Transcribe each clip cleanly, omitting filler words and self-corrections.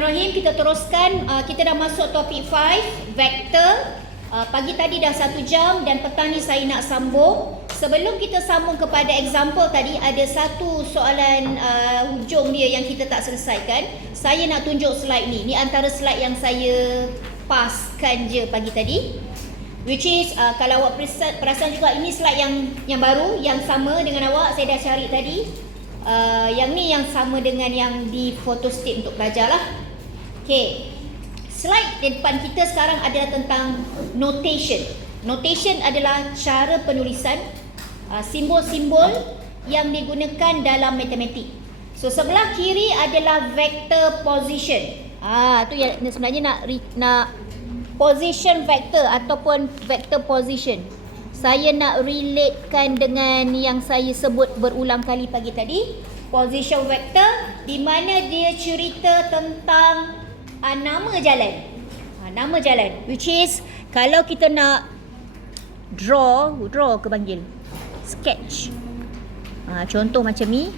Bismillahirrahmanirrahim, kita teruskan. Kita dah masuk topik 5, vektor. Pagi tadi dah 1 jam dan petang ni saya nak sambung. Sebelum kita sambung kepada example tadi, ada satu soalan hujung dia yang kita tak selesaikan. Saya nak tunjuk slide ni. Ni antara slide yang saya paskan je pagi tadi. Which is, kalau awak perasan juga, ini slide yang baru, yang sama dengan awak. Saya dah cari tadi. Yang ni yang sama dengan yang di photostat untuk pelajar lah. Okay, slide di depan kita sekarang adalah tentang notation. Notation adalah cara penulisan simbol-simbol yang digunakan dalam matematik. So sebelah kiri adalah vector position. Tu yang sebenarnya nak position vector ataupun vector position. Saya nak relatekan dengan yang saya sebut berulang kali pagi tadi, position vector, di mana dia cerita tentang nama jalan. Nama jalan, which is kalau kita nak draw ke panggil sketch. Contoh macam ni.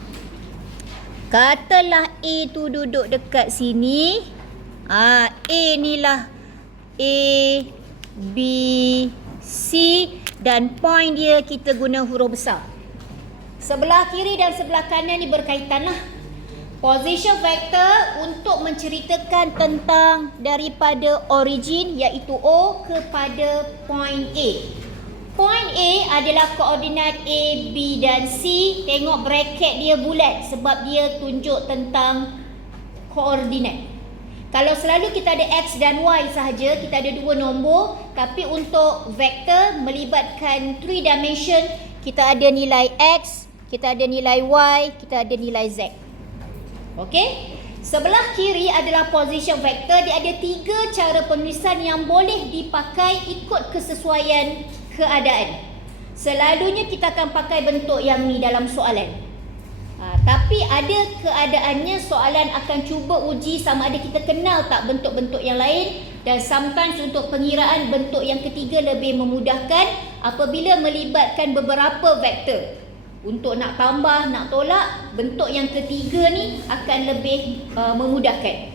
Katalah A tu duduk dekat sini. A ni lah A, B, C, dan point dia kita guna huruf besar. Sebelah kiri dan sebelah kanan ni berkaitan lah. Position vector untuk menceritakan tentang daripada origin iaitu O kepada point A. Point A adalah koordinat A, B dan C. Tengok bracket dia bulat sebab dia tunjuk tentang koordinat. Kalau selalu kita ada X dan Y sahaja, kita ada 2 nombor. Tapi untuk vektor melibatkan 3 dimension, kita ada nilai X, kita ada nilai Y, kita ada nilai Z. Okey? Sebelah kiri adalah position vector. Dia ada 3 cara penulisan yang boleh dipakai ikut kesesuaian keadaan. Selalunya kita akan pakai bentuk yang ni dalam soalan. Tapi ada keadaannya soalan akan cuba uji sama ada kita kenal tak bentuk-bentuk yang lain, dan sometimes untuk pengiraan bentuk yang ketiga lebih memudahkan apabila melibatkan beberapa vektor. Untuk nak tambah, nak tolak, bentuk yang ketiga ni akan lebih memudahkan.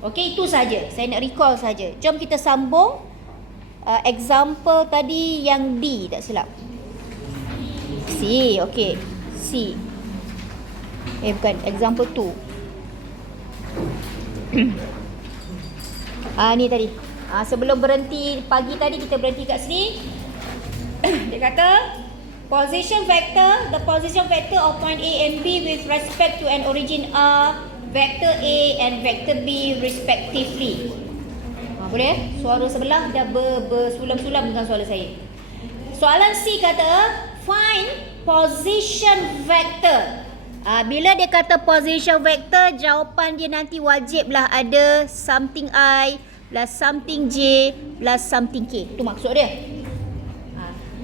Okey, itu saja. Saya nak recall saja. Jom kita sambung example tadi yang D, tak silap. C, okey. C. Bukan, example 2. Ni tadi. Sebelum berhenti pagi tadi, kita berhenti kat sini. Dia kata position vector, the position vector of point A and B with respect to an origin are vector A and vector B respectively. Boleh? Suara sebelah dah bersulam-sulam dengan suara saya. Soalan C kata find position vector. Bila dia kata position vector, jawapan dia nanti wajiblah ada something I plus something J plus something K. Itu maksud dia.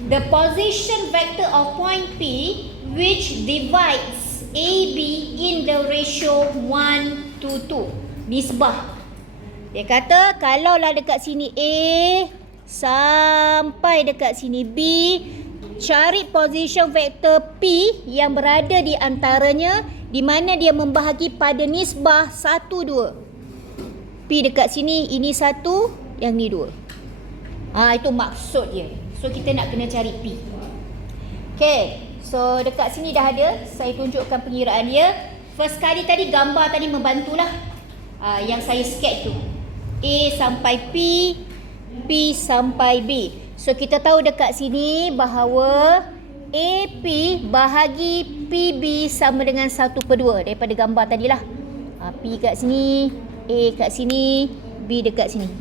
The position vector of point P which divides AB in the ratio 1 to 2. Nisbah. Dia kata kalaulah dekat sini A sampai dekat sini B, cari position vector P yang berada di antaranya, di mana dia membahagi pada nisbah 1, 2. P dekat sini, ini 1, yang ni 2. Itu maksud dia. So kita nak kena cari P. Okay, so dekat sini dah ada. Saya tunjukkan pengiraan dia. First kali tadi gambar tadi membantulah. Yang saya sketch tu A sampai P, P sampai B. So kita tahu dekat sini bahawa AP bahagi PB sama dengan 1/2 daripada gambar tadilah. P kat sini, A kat sini, B dekat sini.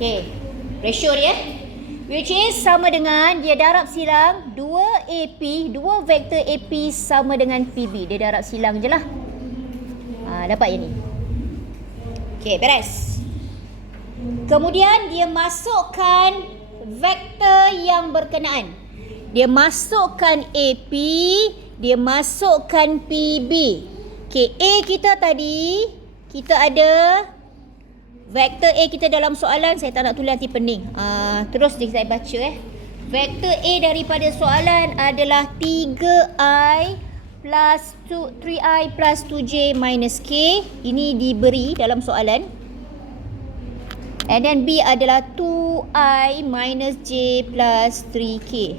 Okay, ratio dia which is sama dengan dia darab silang 2AP, 2 vektor AP sama dengan PB. Dia darab silang je lah. Dapat yang ni. Okay, beres. Kemudian dia masukkan vektor yang berkenaan. Dia masukkan AP, dia masukkan PB. Okay, A kita tadi, kita ada vektor A kita dalam soalan. Saya tak nak tulis nanti pening. Terus saya baca. Vektor A daripada soalan adalah 3I plus 3i plus 2j minus k. Ini diberi dalam soalan. And then B adalah 2i minus j plus 3k.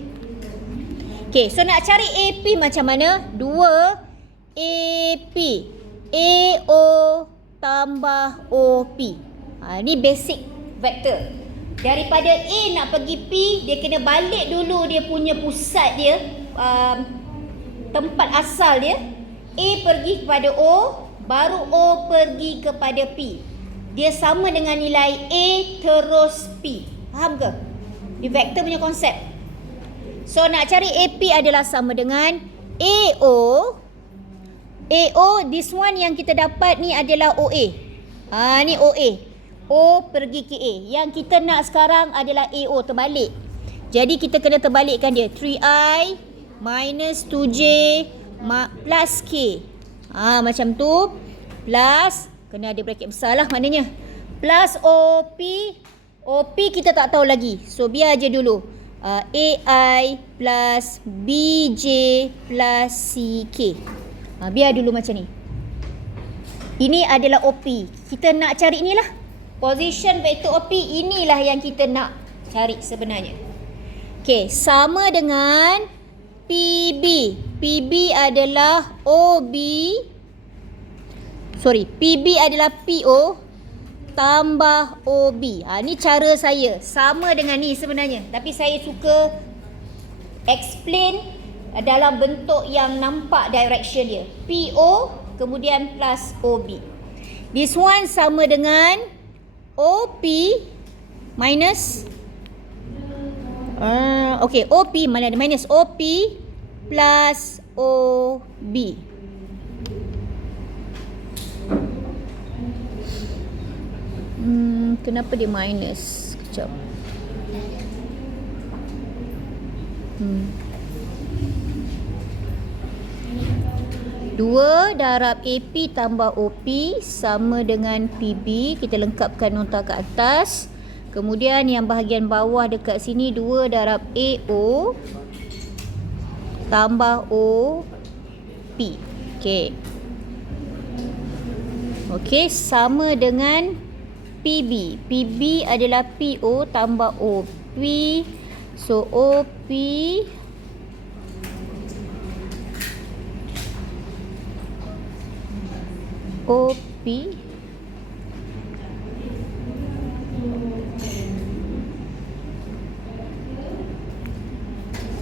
Okay, so nak cari AP macam mana? 2 AP. AO tambah OP. Ni basic vector. Daripada A nak pergi P, dia kena balik dulu dia punya pusat dia, tempat asal dia. A pergi kepada O, baru O pergi kepada P. Dia sama dengan nilai A terus P. Faham ke? Di vektor punya konsep. So nak cari AP adalah sama dengan AO. This one yang kita dapat ni adalah OA. Ni OA. O pergi ke A. Yang kita nak sekarang adalah AO, terbalik. Jadi kita kena terbalikkan dia. 3i minus 2j plus k. Macam tu. Plus, kena ada bracket besar lah maknanya. Plus OP. OP kita tak tahu lagi. So biar je dulu. AI plus BJ plus CK. Biar dulu macam ni. Ini adalah OP. Kita nak cari inilah. Position vector OP, inilah yang kita nak cari sebenarnya. Okay, sama dengan PB. PB adalah OB. PB adalah PO tambah OB. Ni cara saya. Sama dengan ni sebenarnya. Tapi saya suka explain dalam bentuk yang nampak direction dia. PO kemudian plus OB. This one sama dengan OP minus OP mana ada minus OP plus OB. Kenapa dia minus? Kejap. 2 darab AP tambah OP sama dengan PB. Kita lengkapkan nota kat atas. Kemudian yang bahagian bawah dekat sini 2 darab AO tambah OP. Okey. Okey, sama dengan PB. PB adalah PO tambah OP. So OP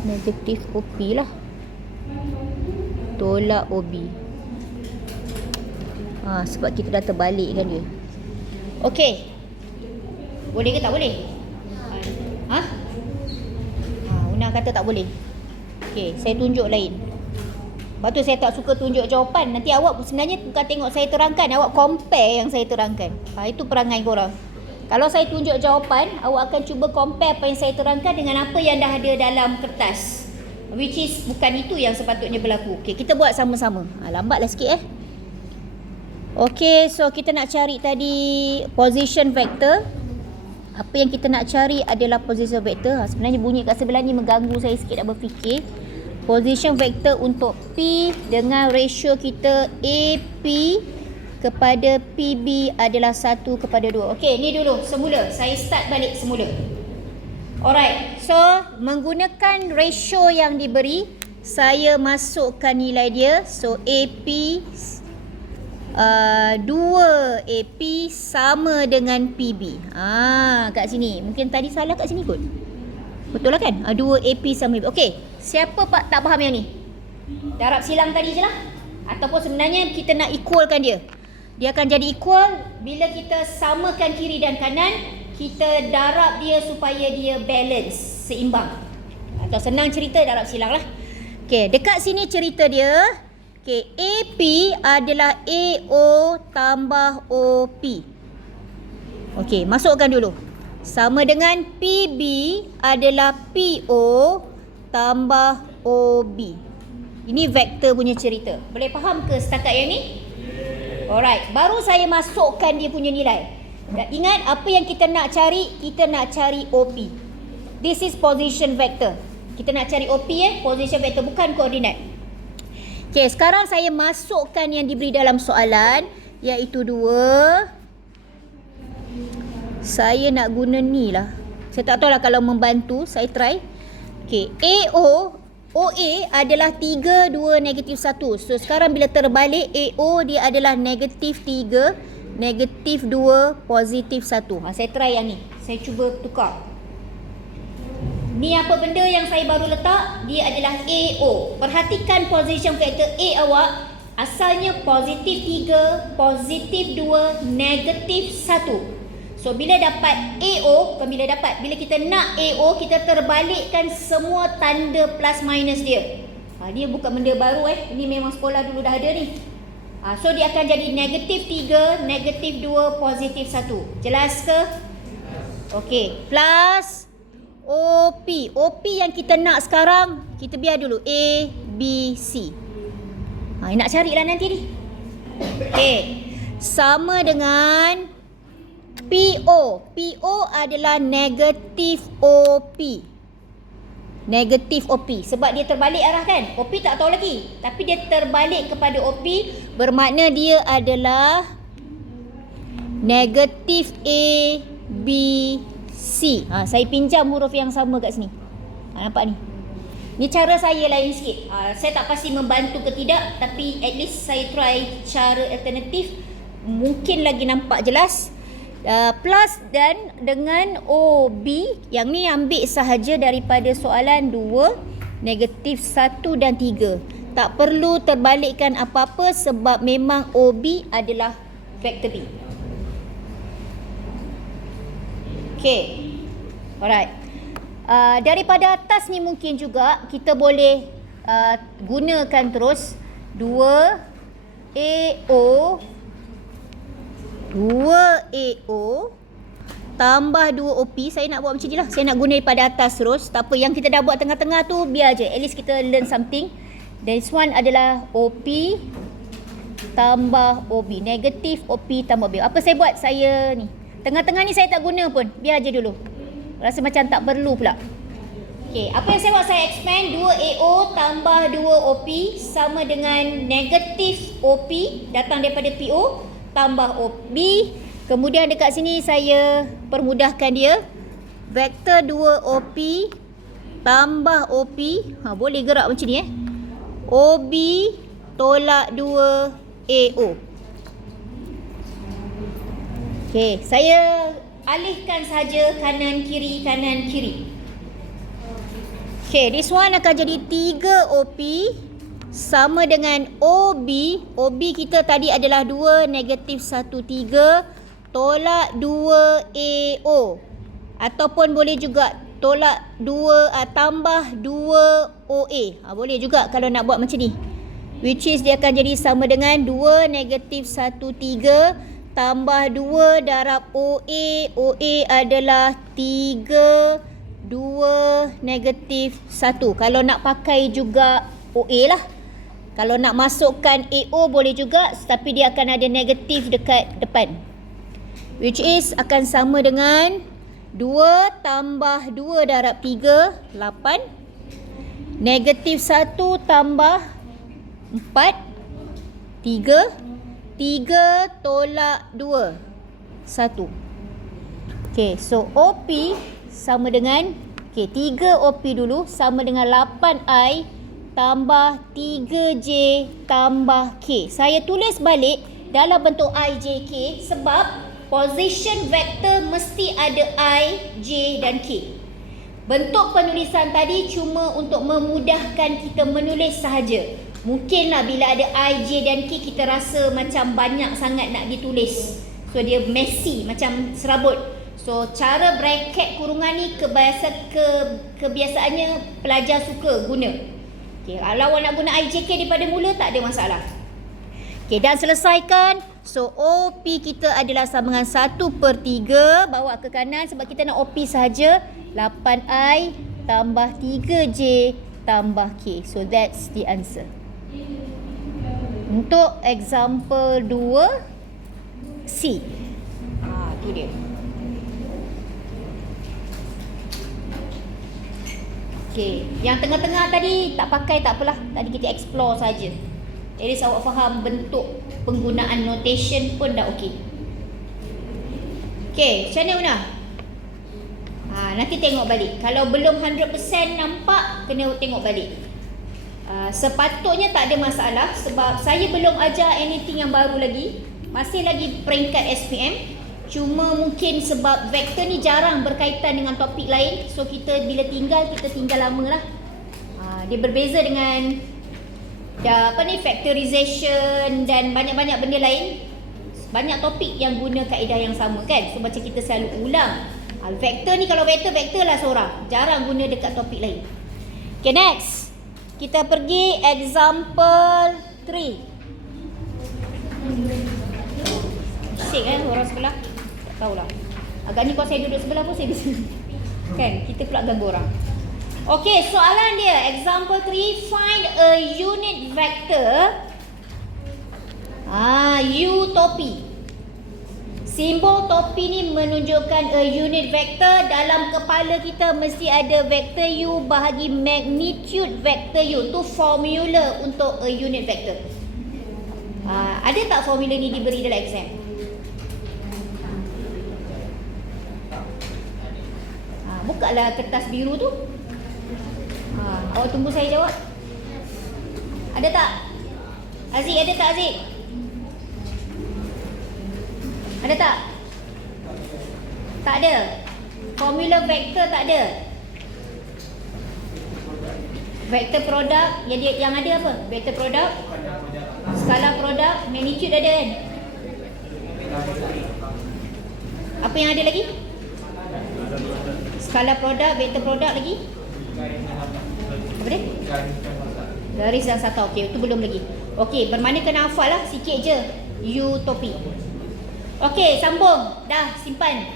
negatif OP lah, tolak OB. Sebab kita dah terbalikkan dia. Okey, boleh ke tak boleh? Una kata tak boleh. Okey, saya tunjuk lain. Lepas tu saya tak suka tunjuk jawapan. Nanti awak sebenarnya bukan tengok saya terangkan, awak compare yang saya terangkan. Itu perangai korang. Kalau saya tunjuk jawapan, awak akan cuba compare apa yang saya terangkan dengan apa yang dah ada dalam kertas. Which is bukan itu yang sepatutnya berlaku. Okey, kita buat sama-sama. Lambatlah sikit Okey, so kita nak cari tadi position vector. Apa yang kita nak cari adalah position vector. Sebenarnya bunyi kat sebelah ni mengganggu saya sikit nak berfikir. Position vector untuk P dengan ratio kita AP kepada PB adalah 1 kepada 2. Okey, ni dulu semula. Saya start balik semula. Alright, so menggunakan ratio yang diberi, saya masukkan nilai dia. So AP 2 AP sama dengan PB. Kat sini. Mungkin tadi salah kat sini kot. Betul lah kan? 2 AP sama PB. Okey, siapa tak faham yang ni? Darab silang tadi je lah. Ataupun sebenarnya kita nak equalkan dia. Dia akan jadi equal bila kita samakan kiri dan kanan. Kita darab dia supaya dia balance, seimbang. Atau senang cerita, darab silang lah. Okey, dekat sini cerita dia. Okey, AP adalah AO tambah OP. Okey, masukkan dulu. Sama dengan PB adalah PO tambah OB. Ini vektor punya cerita. Boleh faham ke setakat yang ni? Alright, baru saya masukkan dia punya nilai. Ingat apa yang kita nak cari? Kita nak cari OP. This is position vector. Kita nak cari OP position vector, bukan koordinat. Okey, sekarang saya masukkan yang diberi dalam soalan, iaitu 2. Saya nak guna ni lah. Saya tak tahulah kalau membantu, saya try. Okey, OA adalah 3, 2, negatif 1. So sekarang bila terbalik, AO dia adalah negatif 3, negatif 2, positif 1. Saya try yang ni. Saya cuba tukar. Ni apa benda yang saya baru letak? Dia adalah AO. Perhatikan position factor A awak. Asalnya positif 3, positif 2, negatif 1. So bila dapat AO, bila kita nak AO, kita terbalikkan semua tanda plus minus dia. Dia bukan benda baru Ini memang sekolah dulu dah ada ni. So dia akan jadi negatif 3, negatif 2, positif 1. Jelas ke? Okey, plus OP yang kita nak sekarang, kita biar dulu A, B, C. Nak carilah nanti ni. Okey, sama dengan PO adalah negatif OP. Negatif OP. Sebab dia terbalik arah kan. OP tak tahu lagi. Tapi dia terbalik kepada OP. Bermakna dia adalah negatif A, B, C. Saya pinjam huruf yang sama kat sini. Nampak ni? Ni cara saya lain sikit. Saya tak pasti membantu ke tidak. Tapi at least saya try cara alternatif. Mungkin lagi nampak jelas. Plus dan dengan OB, yang ni ambil sahaja daripada soalan 2, negatif 1 dan 3. Tak perlu terbalikkan apa-apa sebab memang OB adalah vektor B. Okay, alright. Daripada atas ni mungkin juga kita boleh gunakan terus 2AO tambah 2OP. Saya nak buat macam ni lah. Saya nak guna daripada atas terus. Tak apa, yang kita dah buat tengah-tengah tu biar je. At least kita learn something. This one adalah OP tambah OB. Negatif OP tambah OB. Apa saya buat? Saya ni tengah-tengah ni saya tak guna pun. Biar je dulu. Rasa macam tak perlu pula. Okay, apa yang saya buat? Saya expand 2AO tambah 2OP sama dengan negatif OP datang daripada PO tambah OB. Kemudian dekat sini saya permudahkan dia. Vektor 2OP tambah OP. Boleh gerak macam ni OB tolak 2AO. Okey, saya alihkan saja kanan kiri, kanan kiri. Okey, this one akan jadi 3OP sama dengan OB. OB kita tadi adalah 2, negatif 1, 3. Tolak 2AO. Ataupun boleh juga tolak 2, tambah 2OA. Boleh juga kalau nak buat macam ni. Which is dia akan jadi sama dengan 2, negatif 1, 3. Tambah 2 darab OA. OA adalah 3, 2, negatif 1. Kalau nak pakai juga OA lah. Kalau nak masukkan AO boleh juga, tapi dia akan ada negatif dekat depan. Which is akan sama dengan 2 tambah 2 darab 3, 8. Negatif 1 tambah 4, 3. 3 tolak 2, 1. Okay, so OP sama dengan, 3 OP dulu sama dengan 8I tambah 3J tambah K. Saya tulis balik dalam bentuk I, J, K sebab position vector mesti ada I, J dan K. Bentuk penulisan tadi cuma untuk memudahkan kita menulis sahaja. Mungkinlah bila ada I, J dan K kita rasa macam banyak sangat nak ditulis. So dia messy, macam serabut. So cara bracket kurungan ni kebiasaannya pelajar suka guna. Okay, kalau awak nak guna IJK daripada mula tak ada masalah. Okay, dan selesaikan. So OP kita adalah sama dengan 1/3. Bawa ke kanan sebab kita nak OP sahaja. 8I tambah 3J tambah K. So that's the answer. Untuk example 2C. Tu dia. Okay. Yang tengah-tengah tadi tak pakai tak apalah. Tadi kita explore saja. At least awak faham bentuk penggunaan notation pun dah okey. Okey, macam mana Una? Nanti tengok balik. Kalau belum 100% nampak, kena tengok balik. Sepatutnya tak ada masalah sebab saya belum ajar anything yang baru lagi. Masih lagi peringkat SPM. Cuma mungkin sebab vektor ni jarang berkaitan dengan topik lain, so kita bila tinggal, kita tinggal lama lah. Dia berbeza dengan factorization dan banyak-banyak benda lain. Banyak topik yang guna kaedah yang sama kan. So macam kita selalu ulang. Vektor ni kalau vektor lah seorang, jarang guna dekat topik lain. Okay, next. Kita pergi example 3. Bising orang sebelah. Tak tahulah. Agaknya kalau saya duduk sebelah pun saya bisa. Kan? Kita pula ganggu orang. Okey, soalan dia. Example 3. Find a unit vector. U topi. Simbol topi ni menunjukkan a unit vector. Dalam kepala kita mesti ada vector U bahagi magnitude vector U. Tu formula untuk a unit vector. Ada tak formula ni diberi dalam exam? Bukalah kertas biru tu. Awak tunggu saya jawab. Ada tak? Aziz, ada tak Aziz? Ada tak? Tak ada. Formula vektor tak ada. Vektor produk yang ada apa? Vektor produk, skala produk, magnitude ada kan? Apa yang ada lagi? Skala produk, vektor produk lagi? Apa dia? Garis dan sata. Okey, itu belum lagi. Okey, bermakna kena hafal lah sikit je. Utopi. Okey, sambung. Dah, simpan.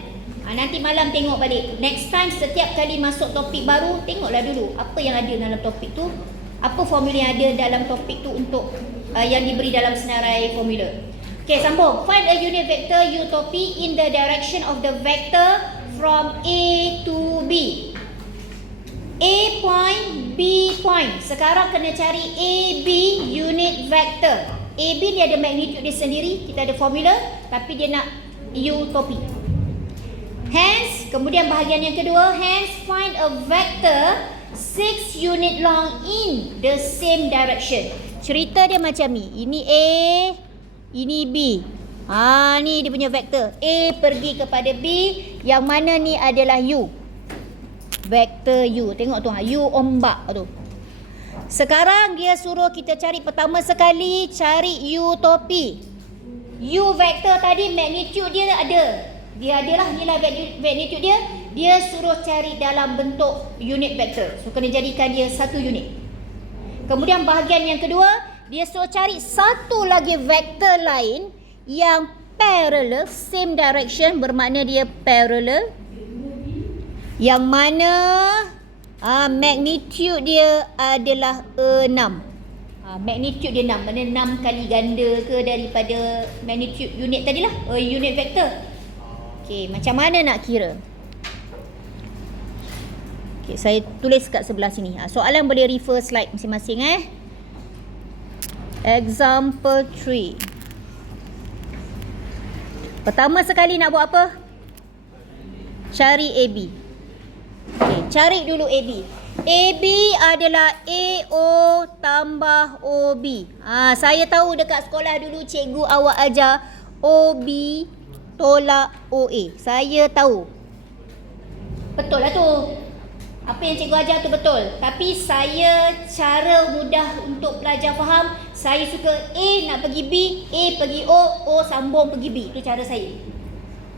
Nanti malam tengok balik. Next time setiap kali masuk topik baru, tengoklah dulu apa yang ada dalam topik tu. Apa formula yang ada dalam topik tu untuk yang diberi dalam senarai formula. Okey, sambung. Find a unit vector utopi in the direction of the vector from A to B. A point, B point. Sekarang kena cari AB unit vector. AB ni ada magnitude dia sendiri. Kita ada formula. Tapi dia nak utopi. Hence, kemudian bahagian yang kedua. Hence, find a vector 6 unit long in the same direction. Cerita dia macam ni. Ini A, ini B. Ni dia punya vektor. A pergi kepada B, yang mana ni adalah U. Vektor U. Tengok tu, U ombak tu. Sekarang dia suruh kita cari pertama sekali, cari utopi. U vektor tadi magnitude dia ada. Dia adalah inilah magnitude dia. Dia suruh cari dalam bentuk unit vektor. So kena jadikan dia satu unit. Kemudian bahagian yang kedua, dia suruh cari satu lagi vektor lain yang parallel, same direction, bermakna dia parallel, yang mana magnitude dia adalah 6. Magnitude dia 6, mana 6 kali ganda ke daripada magnitude unit tadilah, unit vektor. Okey, macam mana nak kira? Okey, saya tulis kat sebelah sini. Soalan boleh refer slide masing-masing Example 3. Pertama sekali nak buat apa? Cari AB. Okey, cari dulu AB. AB adalah AO tambah OB. Saya tahu dekat sekolah dulu cikgu awak ajar OB tolak OA. Saya tahu. Betul lah tu. Apa yang cikgu ajar tu betul. Tapi saya cara mudah untuk pelajar faham, saya suka A nak pergi B, A pergi O, O sambung pergi B. Itu cara saya.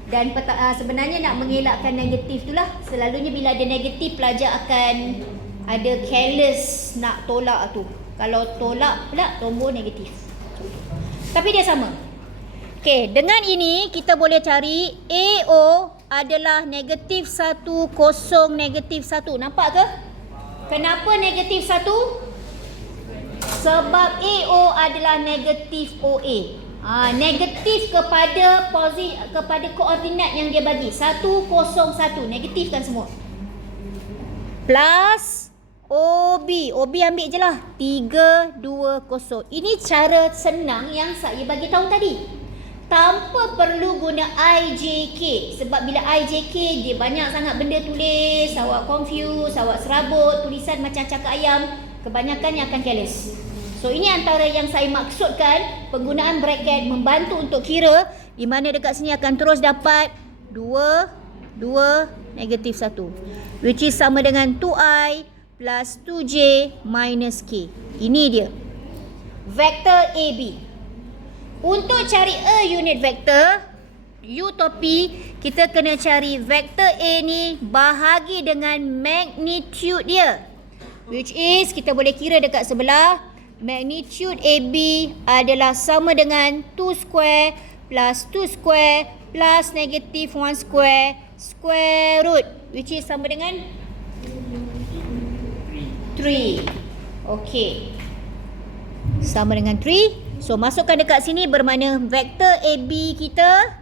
Dan sebenarnya nak mengelakkan negatif tu lah. Selalunya bila ada negatif, pelajar akan ada careless nak tolak tu. Kalau tolak pula tombol negatif. Tapi dia sama. Okey, dengan ini kita boleh cari AO adalah negatif 1, kosong negatif 1. Nampak ke? Kenapa negatif 1? Sebab AO adalah negatif OA. Negatif kepada kepada koordinat yang dia bagi. 1, 0, 1. Negatif kan semua. Plus OB. OB ambil je lah. 3, 2, 0. Ini cara senang yang saya bagi tahu tadi. Tanpa perlu guna IJK. Sebab bila IJK, dia banyak sangat benda tulis. Awak confuse, awak serabut. Tulisan macam cakap ayam. Kebanyakannya akan careless. So, ini antara yang saya maksudkan. Penggunaan bracket membantu untuk kira. Di mana dekat sini akan terus dapat 2, 2, negatif 1. Which is sama dengan 2I plus 2J minus K. Ini dia. Vektor AB. Untuk cari a unit vektor, utopy, kita kena cari vektor A ni bahagi dengan magnitude dia. Which is, kita boleh kira dekat sebelah. Magnitude AB adalah sama dengan 2 square plus 2 square plus negative 1 square square root. Which is sama dengan 3. Okey. Sama dengan 3. So, masukkan dekat sini bermakna vektor AB kita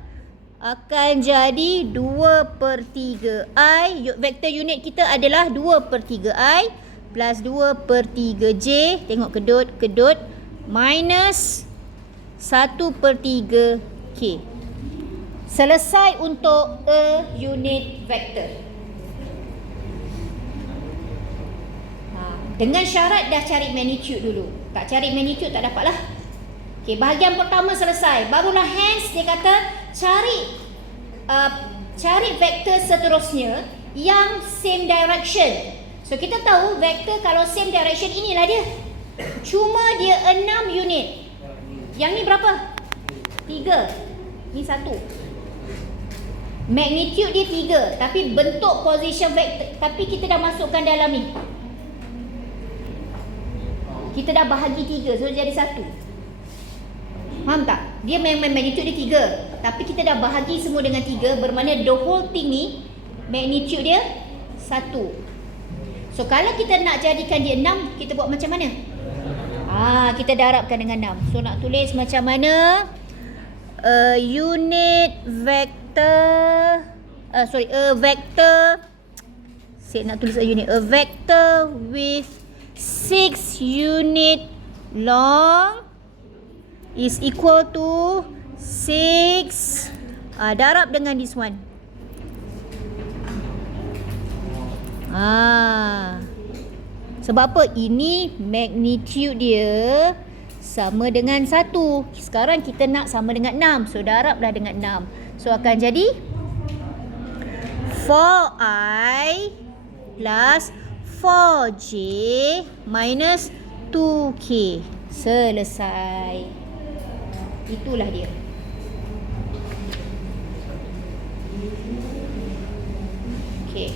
akan jadi 2/3I. Vektor unit kita adalah 2/3I plus 2/3J. Tengok kedut. Minus 1/3K. Selesai untuk a unit vektor. Dengan syarat dah cari magnitude dulu. Tak cari magnitude tak dapat lah. Okey, bahagian pertama selesai. Barulah hence dia kata cari vektor seterusnya yang same direction. So kita tahu vektor kalau same direction inilah dia. Cuma dia 6 unit. Yang ni berapa? 3. Ni 1. Magnitude dia 3, tapi bentuk position vektor, tapi kita dah masukkan dalam ni. Kita dah bahagi 3, so jadi 1. Faham tak? Dia memang magnitude dia 3, tapi kita dah bahagi semua dengan 3, bermakna the whole thing ni magnitude dia 1. So kalau kita nak jadikan dia 6, kita buat macam mana? Kita darabkan dengan 6. So nak tulis macam mana? A unit vector, a vector. Saya nak tulis a unit. A vector with 6 unit long is equal to 6. Darab dengan this one. Sebab apa? Ini magnitude dia sama dengan 1. Sekarang kita nak sama dengan 6. So darablah dengan 6. So akan jadi 4i plus 4j minus 2k. Selesai. Itulah dia. Okay.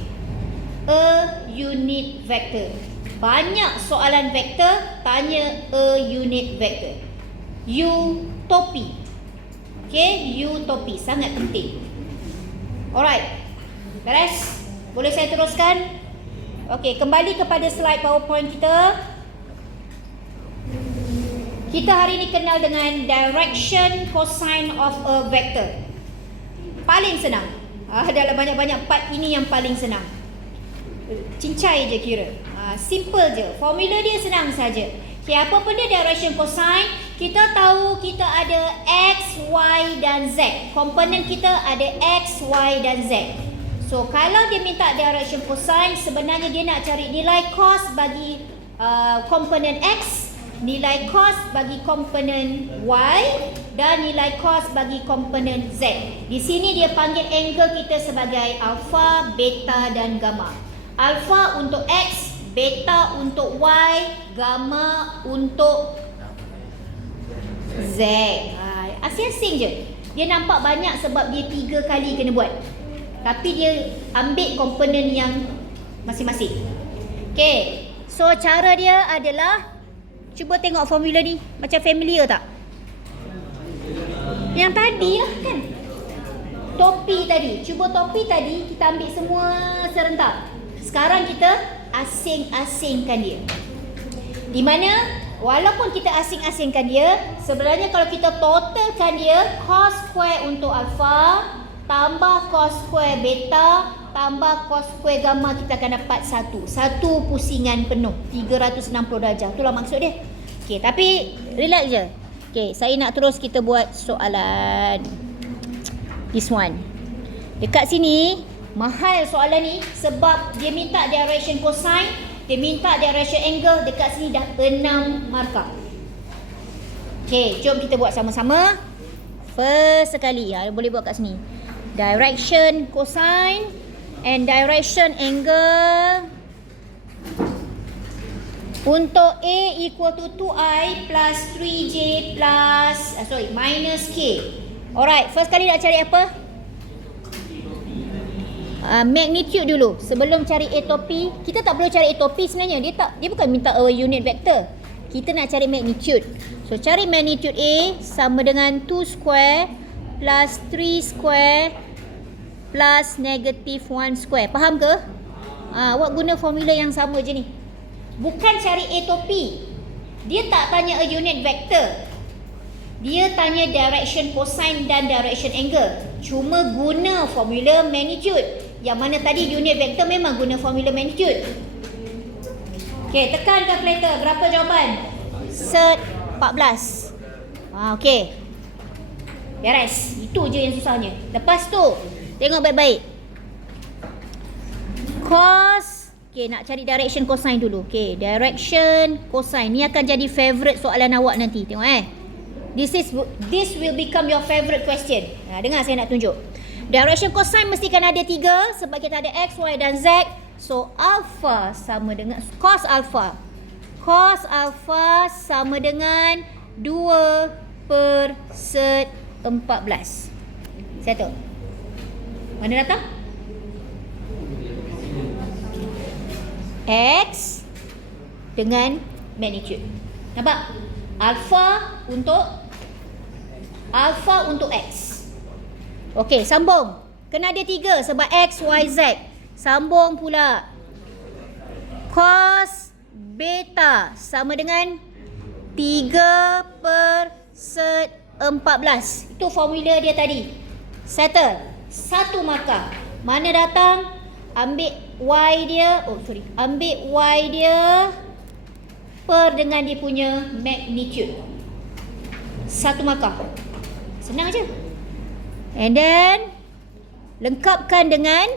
A unit vector. Banyak soalan vektor tanya a unit vector. Utopy. Okay, utopy sangat penting. Alright. Beres? Boleh saya teruskan? Okay, kembali kepada slide PowerPoint kita. Kita hari ini kenal dengan direction cosine of a vector. Paling senang. Dalam banyak-banyak part ini yang paling senang. Cincai je kira. Simple je. Formula dia senang saja. Okay, apa benda direction cosine? Kita tahu kita ada X, Y dan Z. Komponen kita ada X, Y dan Z. So, kalau dia minta direction cosine, sebenarnya dia nak cari nilai cos bagi komponen X, nilai cos bagi komponen Y dan nilai cos bagi komponen Z. Di sini dia panggil angle kita sebagai alpha, beta dan gamma. Alpha untuk X, beta untuk Y, gamma untuk Z. Asing-asing je. Dia nampak banyak sebab dia 3 kali kena buat. Tapi dia ambil komponen yang masing-masing. Okay. So cara dia adalah, cuba tengok formula ni. Macam familiar tak? Yang tadi lah kan. Topi tadi. Cuba topi tadi kita ambil semua serentak. Sekarang kita asing-asingkan dia. Di mana walaupun kita asing-asingkan dia, sebenarnya kalau kita totalkan dia, cos square untuk alpha, tambah cos square beta tambah cos square gamma, kita akan dapat satu pusingan penuh 360 darjah. Itulah maksud dia. Okey, tapi relax je. Okey, saya nak terus kita buat soalan this one. Dekat sini mahal soalan ni sebab dia minta direction cosine, dia minta direction angle. Dekat sini dah 6 markah. Okey, jom kita buat sama-sama. First sekali, boleh buat kat sini. Direction cosine and direction angle untuk A equal to 2I plus 3J plus minus K. Alright, first kali nak cari apa? Magnitude dulu. Sebelum cari A to P, kita tak perlu cari A to P sebenarnya. Dia bukan minta a unit vector. Kita nak cari magnitude. So cari magnitude A sama dengan 2 square plus 3 square plus negative 1 square. Faham ke? Awak guna formula yang sama je ni. Bukan cari A to P. Dia tak tanya a unit vector. Dia tanya direction cosine dan direction angle. Cuma guna formula magnitude. Yang mana tadi unit vector memang guna formula magnitude. Okey, tekan calculator. Berapa jawapan? Set 14. Okey. Beres. Itu je yang susahnya. Lepas tu, tengok baik-baik. Cos. Okey, nak cari direction cosine dulu. Okey, direction cosine. Ni akan jadi favourite soalan awak nanti. Tengok This will become your favourite question. Dengar saya nak tunjuk. Direction cosine mestikan ada 3 sebab kita ada X, Y dan Z. So, alpha sama dengan cos alpha. Cos alpha sama dengan 2 per set 14. Settle. Mana datang? X dengan magnitude. Nampak? Alpha untuk X. Okey, sambung. Kena ada 3 sebab X, Y, Z. Sambung pula. Cos beta sama dengan 3 per set 14. Itu formula dia tadi. Settle. 1 markah. Mana datang? Ambil Y dia. Ambil Y dia per dengan dia punya magnitude. 1 markah. Senang je. And then lengkapkan dengan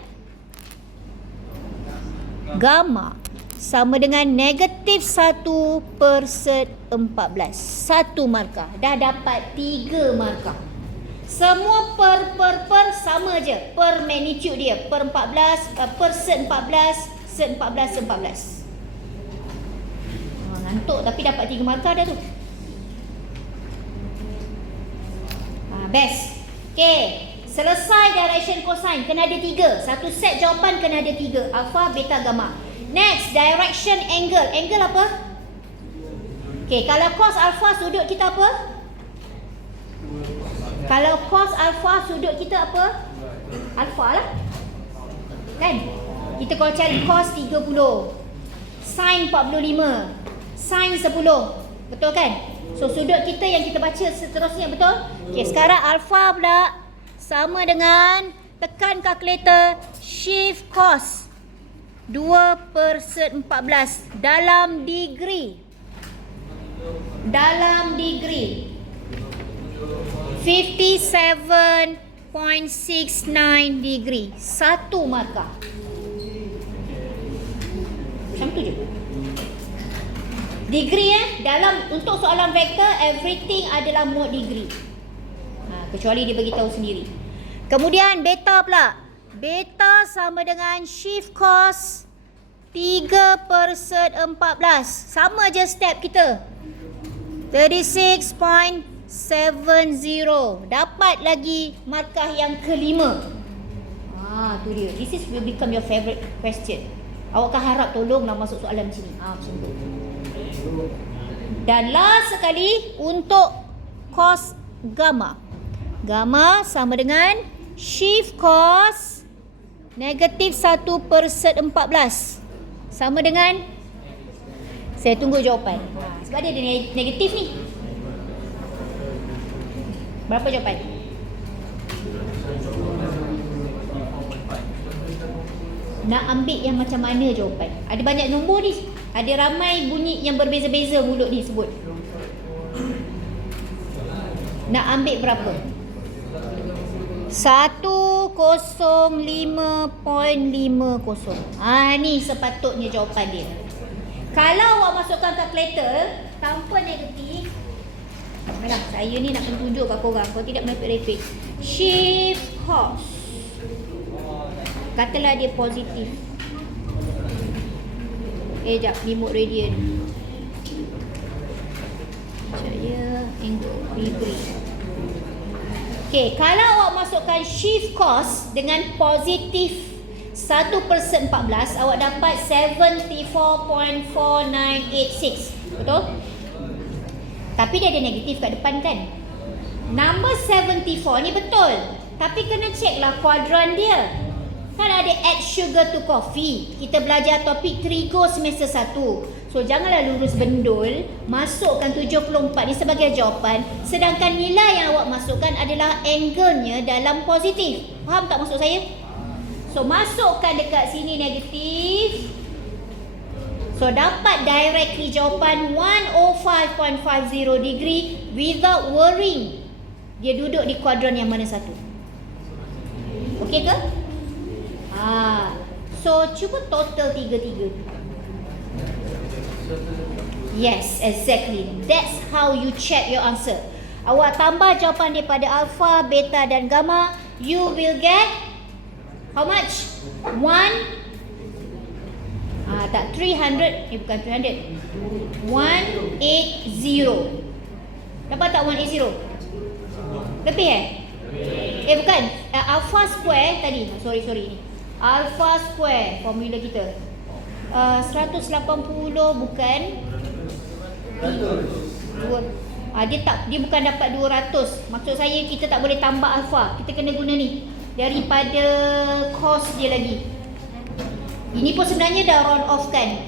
gamma sama dengan negatif 1 per set 14. 1 markah. Dah dapat 3 markah. Semua per sama je. Per magnitude dia. Per 14, per set 14, set 14, set 14. Ngantuk tapi dapat 3 markah dah tu. Best. Okay. Selesai direction cosine. Kena ada 3. Satu set jawapan kena ada 3. Alpha, beta, gamma. Next, direction angle. Angle apa? Okay. Kalau cos alpha sudut kita apa? Kalau cos alpha sudut kita apa? Alpha lah. Kan? Kita kalau cari cos 30. Sin 45. Sin 10. Betul kan? So sudut kita yang kita baca seterusnya, betul? Okay, sekarang alpha pula sama dengan, tekan calculator, shift cos 2 per set 14 dalam degree. Dalam degree 57.69 degree. 1 markah. Macam tu je. Degree dalam untuk soalan vektor everything adalah mod degree. Kecuali dia bagi tahu sendiri. Kemudian beta pula. Beta sama dengan shift cos 3 per set 14. Sama je step kita. 36.70. Dapat lagi markah yang kelima. Tu dia. This is will become your favorite question. Awak akan harap tolonglah masuk soalan macam ni. Macam tu. Dan last sekali untuk cos gamma. Gamma sama dengan shift cos negatif 1 per set 14. Sama dengan, saya tunggu jawapan. Sebab dia ada negatif ni. Berapa jawapan? Nak ambil yang macam mana jawapan? Ada banyak nombor ni. Ada ramai bunyi yang berbeza-beza mulut ni sebut. Nak ambil berapa? 105.50. Ni sepatutnya jawapan dia. Kalau awak masukkan kalkulator tanpa negatif, Yalah, saya ni nak kena tunjuk kat korang. Kalau tidak merepek-repek. Shift cos. Katalah dia positif. Sekejap, remote radian. Saya angle degree. Okay, kalau awak masukkan shift cos dengan positif 1/14, awak dapat 74.4986. Betul? Tapi dia ada negatif kat depan kan? Number 74 ni betul. Tapi kena check lah kuadran dia. Kan ada add sugar to coffee. Kita belajar topik trigo semester 1. So janganlah lurus bendul. Masukkan 74 ni sebagai jawapan. Sedangkan nilai yang awak masukkan adalah angle-nya dalam positif. Faham tak maksud saya? So masukkan dekat sini negatif. So dapat directly jawapan 105.50 degree without worrying dia duduk di kuadran yang mana satu. Okey ke? So cuba total 3-3. Yes, exactly. That's how you check your answer. Awak tambah jawapan daripada alpha, beta dan gamma, you will get how much? 300. Bukan 300. 180. Dapat tak 180? Lebih bukan. Alpha square tadi. Sorry ni. Alpha square formula kita. 180 bukan. Dia bukan dapat 200. Maksud saya kita tak boleh tambah alpha. Kita kena guna ni. Daripada cos dia lagi. Ini pun sebenarnya dah round off kan.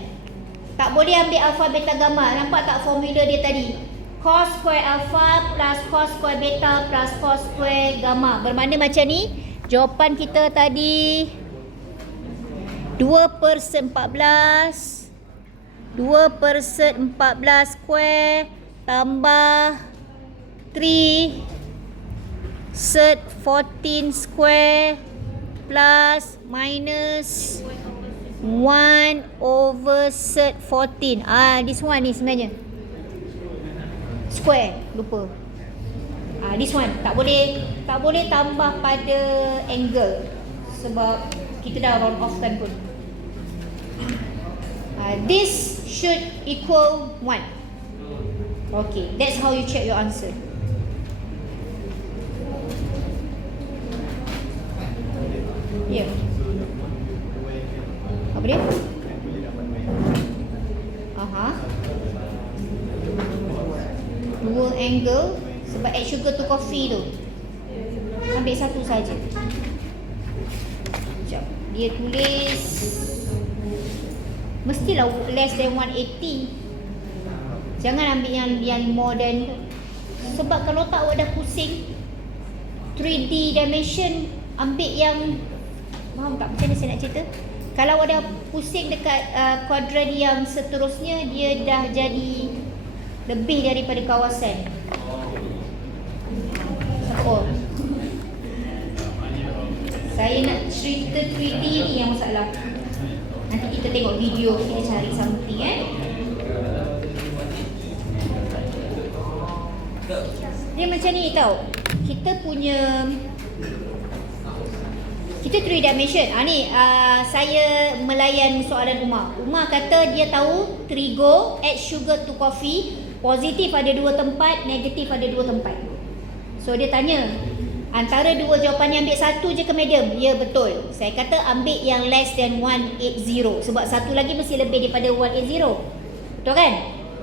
Tak boleh ambil alpha, beta, gamma. Nampak tak formula dia tadi? Cos square alpha plus cos square beta plus cos square gamma. Bermakna macam ni. Jawapan kita tadi 2/14. 2/14 square tambah 3 sed 14 square plus minus 1 sed 14. This one ni sebenarnya square, lupa. This one tak boleh tambah pada angle sebab kita dah round off kan pun. This should equal 1. Okay, that's how you check your answer. Ya. Apa dia? Dua angle sebab add sugar to coffee tu. Ambil satu saja. Sekejap. Dia tulis mestilah less than 180. Jangan ambil yang more than. Sebab kalau tak awak dah pusing 3D dimension, ambil yang, faham tak macam mana saya nak cerita? Kalau awak dah pusing dekat kuadran yang seterusnya, dia dah jadi lebih daripada kawasan. Oh, saya nak cerita 3D ni yang masalah. Nanti kita tengok video, kita cari something Dia macam ni tau. Kita 3 dimension. Saya melayan soalan Umar kata dia tahu trigo add sugar to coffee, positif ada 2 tempat, negatif ada 2 tempat. So dia tanya, antara dua jawapan yang ambil satu je ke madam? Ya, betul. Saya kata ambil yang less than 180 sebab satu lagi mesti lebih daripada 180. Betul kan?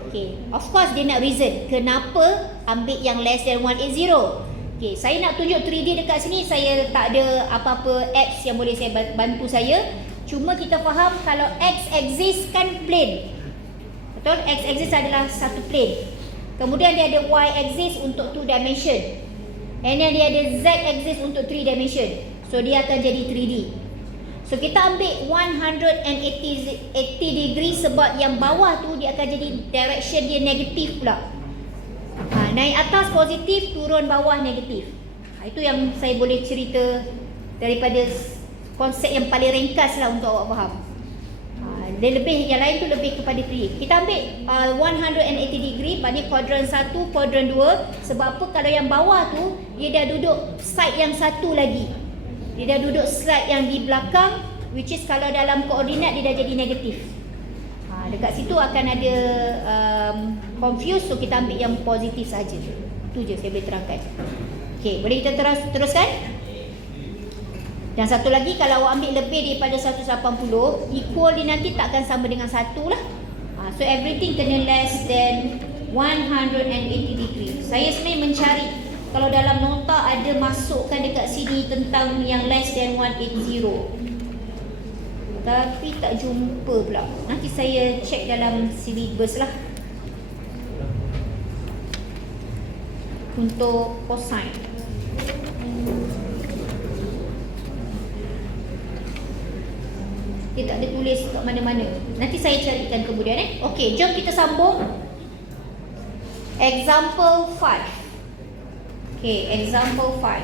Okay. Of course dia nak reason kenapa ambil yang less than 180. Okay, saya nak tunjuk 3D dekat sini. Saya tak ada apa-apa apps yang boleh saya bantu saya. Cuma kita faham kalau x-axis kan plane. Betul? X-axis adalah satu plane. Kemudian dia ada y-axis untuk 2 dimension. And then dia ada z-axis untuk 3 dimension. So dia akan jadi 3D. So kita ambil 180 degree sebab yang bawah tu dia akan jadi direction dia negatif pula. Naik atas positif, turun bawah negatif. Itu yang saya boleh cerita daripada konsep yang paling ringkas lah untuk awak faham. Yang lain tu lebih kepada create. Kita ambil 180 degree pada kuadran 1, kuadran 2. Sebab apa? Kalau yang bawah tu dia dah duduk side yang satu lagi. Dia dah duduk slide yang di belakang, which is kalau dalam koordinat dia dah jadi negatif. Dekat situ akan ada confuse, so kita ambil yang positif saja. Itu je saya boleh terangkan. Okey, boleh kita teruskan? Dan satu lagi, kalau awak ambil lebih daripada 180, equal dia nanti takkan sama dengan 1 lah. So everything kena less than 180 degree. Saya sebenarnya mencari, kalau dalam nota ada masukkan dekat sini tentang yang less than 180, tapi tak jumpa pula. Nanti saya check dalam syllabus lah untuk cosine. Dia tak ada tulis kat mana-mana. Nanti saya carikan kemudian Okey, jom kita sambung. Example 5. Okey, example 5.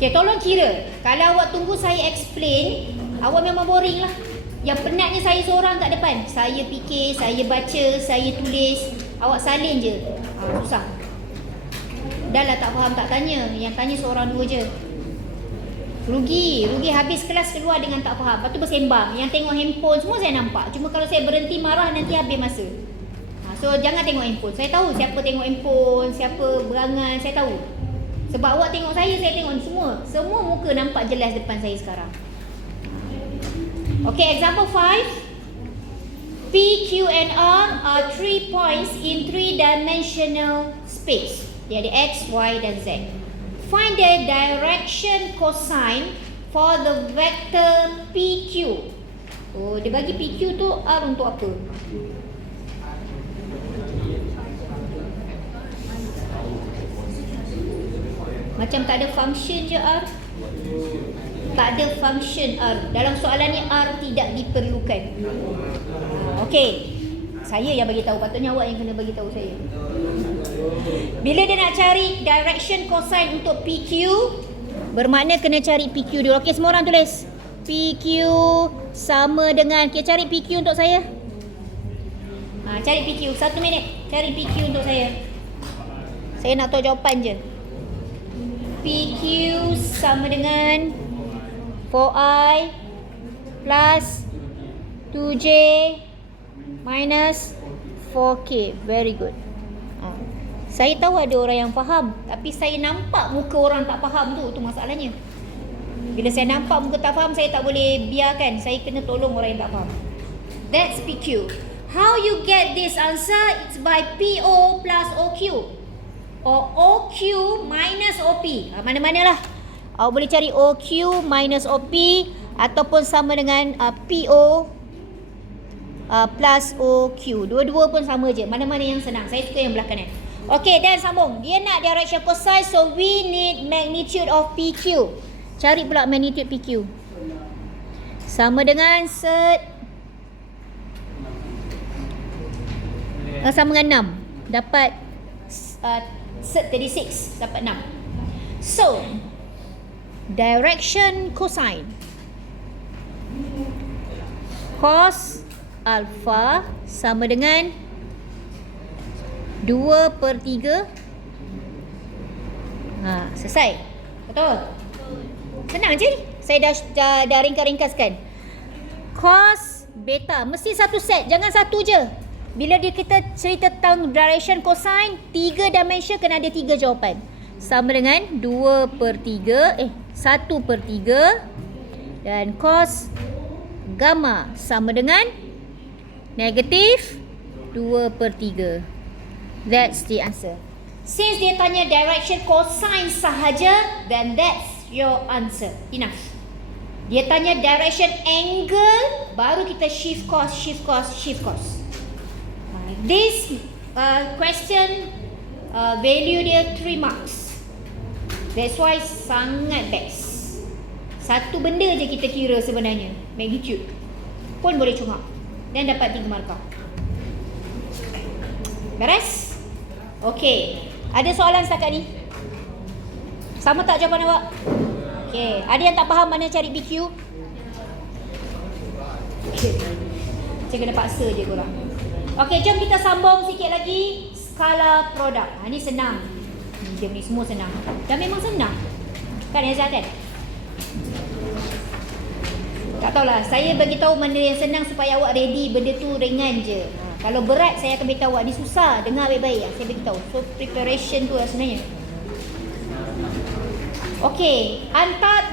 Okey, tolong kira. Kalau awak tunggu saya explain, awak memang boring lah. Yang penatnya saya seorang kat depan. Saya fikir, saya baca, saya tulis. Awak salin je. Susah. Dah lah tak faham tak tanya. Yang tanya seorang dua je. Rugi habis kelas keluar dengan tak faham. Lepas tu bersembang. Yang tengok handphone semua saya nampak. Cuma kalau saya berhenti marah nanti habis masa. So jangan tengok handphone. Saya tahu siapa tengok handphone, siapa berangan, saya tahu. Sebab awak tengok saya tengok semua. Semua muka nampak jelas depan saya sekarang. Okay, example 5. P, Q and R are 3 points in 3-dimensional space. Dia ada X, Y dan Z. Find the direction cosine for the vector PQ. Oh, dia bagi PQ tu R untuk apa? Macam tak ada function je R. Tak ada function R. Dalam soalan ni R tidak diperlukan. Okey. Saya yang bagi tahu, patutnya awak yang kena bagi tahu saya. Bila dia nak cari direction cosine untuk PQ, bermakna kena cari PQ dulu. Okey, semua orang tulis. PQ sama dengan, kita cari PQ untuk saya. Cari PQ, 1 minit. Cari PQ untuk saya. Saya nak tahu jawapan je. PQ sama dengan 4i plus 2j minus 4k. Very good. Saya tahu ada orang yang faham, tapi saya nampak muka orang tak faham tu masalahnya. Bila saya nampak muka tak faham, saya tak boleh biarkan. Saya kena tolong orang yang tak faham. That's PQ. How you get this answer? It's by PO plus OQ. Or OQ minus OP. Mana-mana lah. Awak boleh cari OQ minus OP ataupun sama dengan PO plus OQ. Dua-dua pun sama je. Mana-mana yang senang. Saya suka yang belah kanan. Okey, dan sambung. Dia nak direction cosine, so we need magnitude of PQ. Cari pula magnitude PQ. Sama dengan sama dengan 6. Dapat 36. Dapat 6. So, direction cosine. Cos alpha sama dengan 2/3. Selesai. Betul? Senang je ni. Saya dah ringkas-ringkaskan. Cos beta mesti satu set, jangan satu je. Bila kita cerita tentang direction cosine, 3 dimension kena ada 3 jawapan. Sama dengan 1/3 dan cos gamma sama dengan negatif 2/3. That's the answer. Since dia tanya direction cosine sahaja, then that's your answer. Enough. Dia tanya direction angle, baru kita shift cos. This question value dia 3 marks. That's why sangat best. Satu benda je kita kira sebenarnya, magnitude. Pun boleh congak. Dan dapat 3 markah. Beres? Okey. Ada soalan setakat ni? Sama tak jawapan awak? Okey. Ada yang tak faham mana cari BQ? Okey. Saya kena paksa je korang. Okey, jom kita sambung sikit lagi. Skala produk. Ni senang. Dia ni semua senang. Dan memang senang. Kan Azhar kan? Tak tahulah. Saya bagi tahu mana yang senang supaya awak ready. Benda tu ringan je. Kalau berat saya akan beritahu awak. Ni susah. Dengar baik-baik. Saya beritahu. So preparation tu lah sebenarnya. Okey.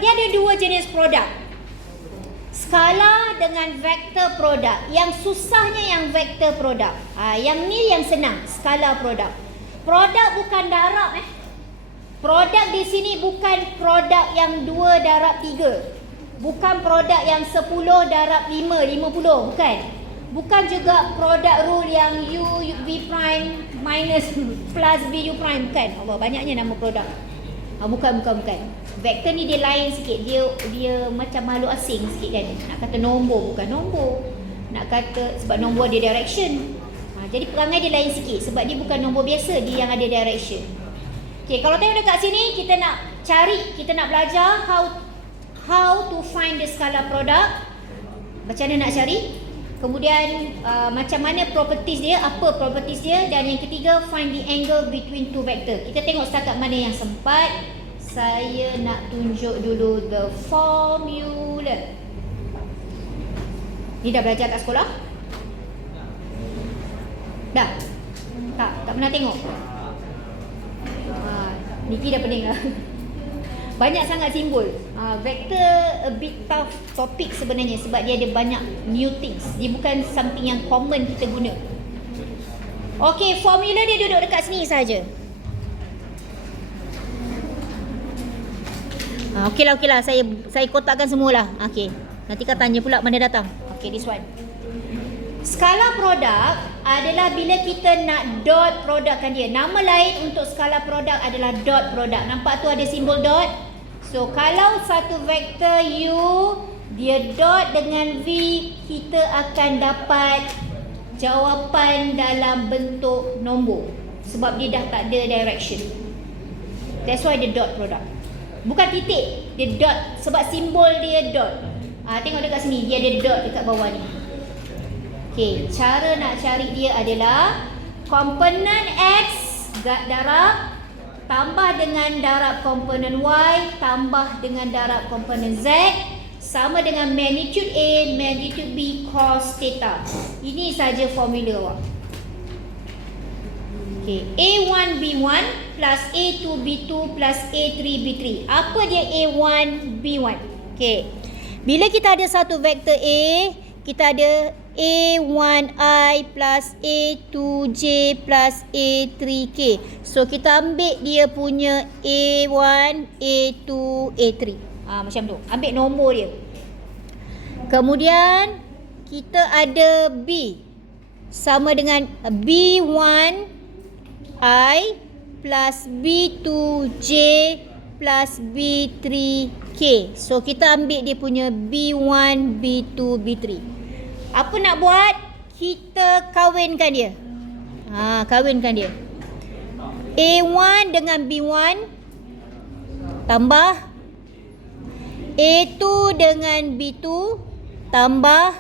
Dia ada 2 jenis produk. Skala dengan vektor produk. Yang susahnya yang vektor produk. Yang ni yang senang. Skala produk. Produk bukan darab Produk di sini bukan produk yang 2 darab 3. Bukan produk yang 10 darab 5, 50. Bukan. Bukan juga produk rule yang U V prime minus plus V U prime. Bukan. Allah, banyaknya nama produk. Bukan. Vektor ni dia lain sikit. Dia macam makhluk asing sikit kan. Nak kata nombor, bukan nombor. Nak kata sebab nombor dia direction. Jadi perangai dia lain sikit. Sebab dia bukan nombor biasa. Dia yang ada direction. Okay, kalau tengok dekat sini, kita nak belajar how to find the skala product. Macam mana nak cari. Kemudian macam mana properties dia, apa properties dia. Dan yang ketiga, find the angle between two vector. Kita tengok setakat mana yang sempat. Saya nak tunjuk dulu the formula. Ni dah belajar kat sekolah? Dah? Tak pernah tengok? Niki dah pening lah. Banyak sangat simbol. Vector a bit tough topic sebenarnya sebab dia ada banyak new things. Dia bukan something yang common kita guna. Okey, formula dia duduk dekat sini saja. Okeylah. Saya kotakkan semualah. Okey. Nanti kau tanya pula mana datang. Okey, this one. Skala produk adalah bila kita nak dot produkkan dia. Nama lain untuk skala produk adalah dot produk. Nampak tu ada simbol dot? So, kalau satu vektor U, dia dot dengan V, kita akan dapat jawapan dalam bentuk nombor. Sebab dia dah tak ada direction. That's why dia dot produk. Bukan titik, dia dot. Sebab simbol dia dot. Tengok dekat sini, dia ada dot dekat bawah ni. Okey, cara nak cari dia adalah komponen X darab tambah dengan darab komponen Y tambah dengan darab komponen Z sama dengan magnitude A, magnitude B cos theta. Ini saja formula awak. Okey, A1 B1 plus A2 B2 plus A3 B3. Apa dia A1 B1? Okey. Bila kita ada satu vektor A, kita ada A1I plus A2J plus A3K. So, kita ambil dia punya A1, A2, A3. Macam tu. Ambil nombor dia. Kemudian, kita ada B. Sama dengan B1I plus B2J plus B3K. So, kita ambil dia punya B1, B2, B3. Apa nak buat? Kita kawinkan dia. Kawinkan dia. A1 dengan B1 tambah A2 dengan B2 tambah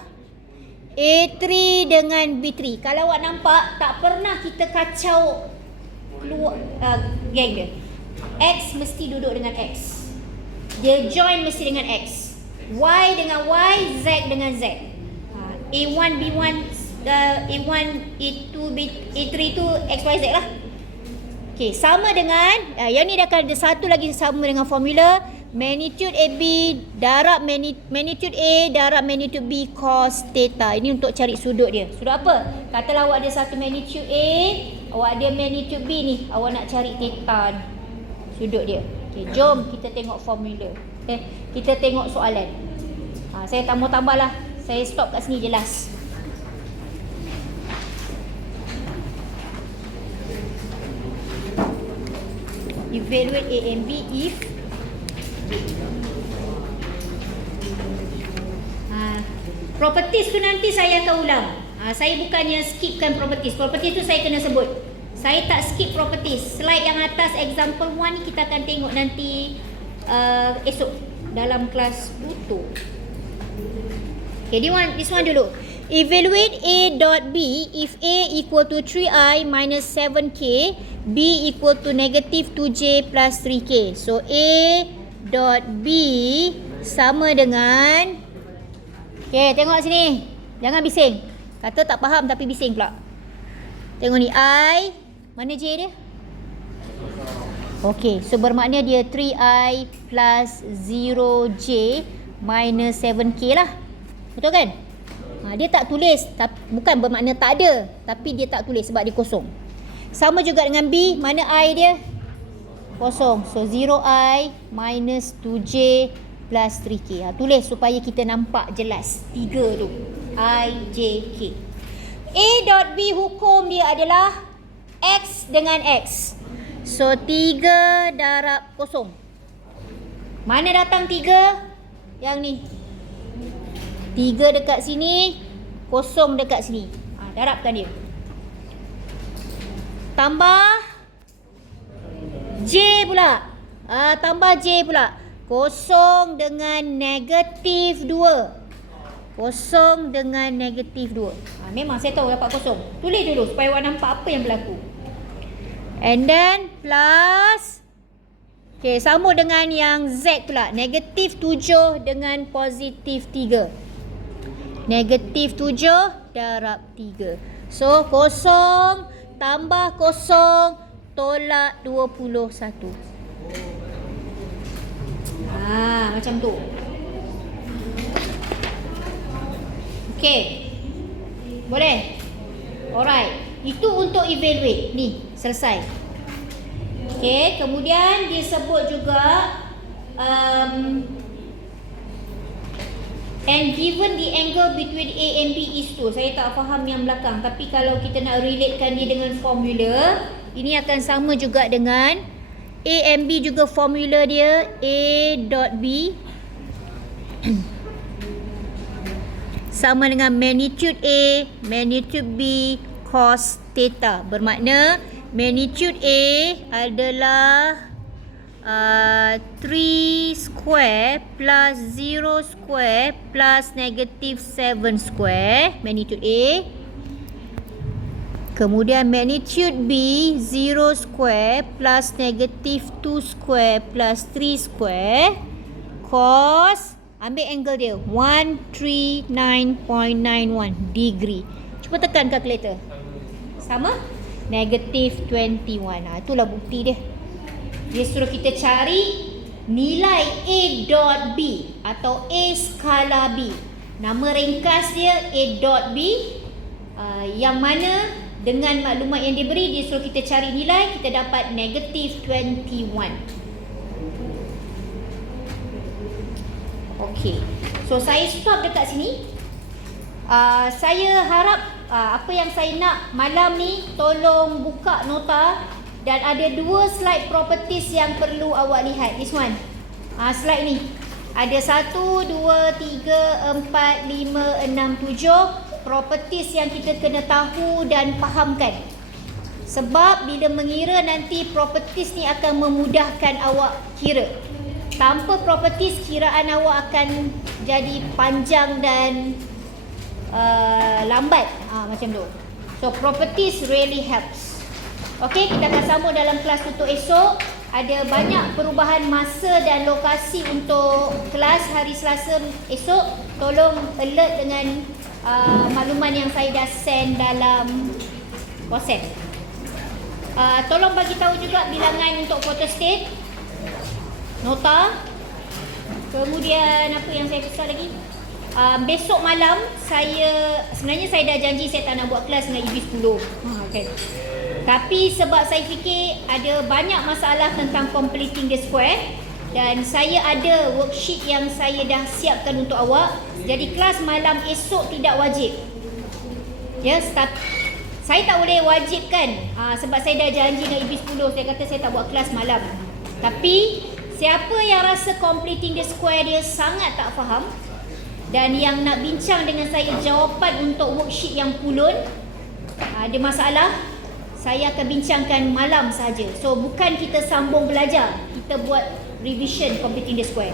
A3 dengan B3. Kalau awak nampak, tak pernah kita kacau keluar geng dia. X mesti duduk dengan X. Dia join mesti dengan X. Y dengan Y, Z dengan Z. A1, B1, A1, A2, A3 tu XYZ lah. Okey, sama dengan yang ni dah akan ada satu lagi sama dengan formula magnitude AB darab magnitude A darab magnitude B cos theta. Ini untuk cari sudut dia. Sudut apa? Katalah awak ada satu magnitude A, awak ada magnitude B ni, awak nak cari theta ni. Sudut dia. Okey, jom kita tengok formula. Kita tengok soalan. Saya tambah lah. Saya stop kat sini jelas. Evaluate A and B if Properties tu nanti saya akan ulang. Saya bukannya skipkan properties. Properties tu saya kena sebut. Saya tak skip properties. Slide yang atas example 1 ni kita akan tengok nanti esok dalam kelas butuh. Okay, this one dulu. Evaluate A dot B if A equal to 3I minus 7K, B equal to negative 2J plus 3K. So A dot B sama dengan, okay, tengok sini. Jangan bising. Kata tak faham tapi bising pula. Tengok ni I, mana J dia? Okay, so bermakna dia 3I plus 0J minus 7K lah. Betul kan? Dia tak tulis, bukan bermakna tak ada, tapi dia tak tulis sebab dia kosong. Sama juga dengan B, mana I dia? Kosong. So 0I minus 2J plus 3K. Tulis supaya kita nampak jelas 3 tu, I, J, K. A dot B hukum dia adalah X dengan X. So 3 darab kosong. Mana datang 3? Yang ni. 3 dekat sini, kosong dekat sini. Darabkan dia. Tambah J pula. Tambah J pula. Kosong dengan negatif 2. Kosong dengan negatif 2. Memang saya tahu dapat kosong. Tulis dulu supaya awak nampak apa yang berlaku. And then plus, okay, sama dengan yang Z pula. Negatif 7 dengan positif 3. Negatif 7 darab 3. So, kosong tambah kosong tolak 21. Macam tu. Okay. Boleh? Alright. Itu untuk evaluate. Ni, selesai. Okay, kemudian dia sebut juga and given the angle between A and B is 2. Saya tak faham yang belakang, tapi kalau kita nak relatekan dia dengan formula, ini akan sama juga dengan A and B juga formula dia A dot B sama dengan magnitude A, magnitude B cos theta. Bermakna magnitude A adalah 3 square plus 0 square plus negative 7 square, magnitude A. Kemudian magnitude B 0 square plus negative 2 square plus 3 square cos, ambil angle dia 139.91 degree. Cuba tekan kalkulator. Sama? Negative 21. Itulah bukti dia. Dia suruh kita cari nilai A dot B atau A skala B. Nama ringkas dia A dot B. Yang mana dengan maklumat yang diberi, dia suruh kita cari nilai, kita dapat negative 21. Okey. So saya stop dekat sini. Saya harap apa yang saya nak malam ni, tolong buka nota. Dan ada 2 slide properties yang perlu awak lihat. This one. Slide ni. Ada 1, 2, 3, 4, 5, 6, 7 properties yang kita kena tahu dan fahamkan. Sebab bila mengira nanti properties ni akan memudahkan awak kira. Tanpa properties, kiraan awak akan jadi panjang dan lambat. Macam tu. So properties really helps. Okey, kita akan sambung dalam kelas untuk esok. Ada banyak perubahan masa dan lokasi untuk kelas hari Selasa esok. Tolong alert dengan makluman yang saya dah send dalam WhatsApp. Tolong bagi tahu juga bilangan untuk photostat, nota. Kemudian apa yang saya pesan lagi? Besok malam sebenarnya saya dah janji saya tak nak buat kelas dengan IB 10. Okay. Tapi sebab saya fikir ada banyak masalah tentang completing the square dan saya ada worksheet yang saya dah siapkan untuk awak. Jadi kelas malam esok tidak wajib. Ya, saya tak boleh wajibkan sebab saya dah janji dengan IB 10. Saya kata saya tak buat kelas malam. Tapi siapa yang rasa completing the square dia sangat tak faham, Dan yang nak bincang dengan saya jawapan untuk worksheet yang pulun, ada masalah, saya akan bincangkan malam saja. So bukan kita sambung belajar, kita buat revision completing the square.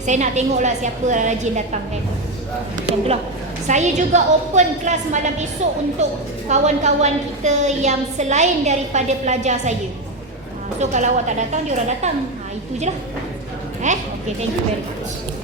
Saya nak tengoklah siapa rajin datang kan. Macam itulah. Saya juga open kelas malam esok untuk kawan-kawan kita yang selain daripada pelajar saya. So kalau awak tak datang, dia orang datang. Itu je lah. Okay, thank you very much.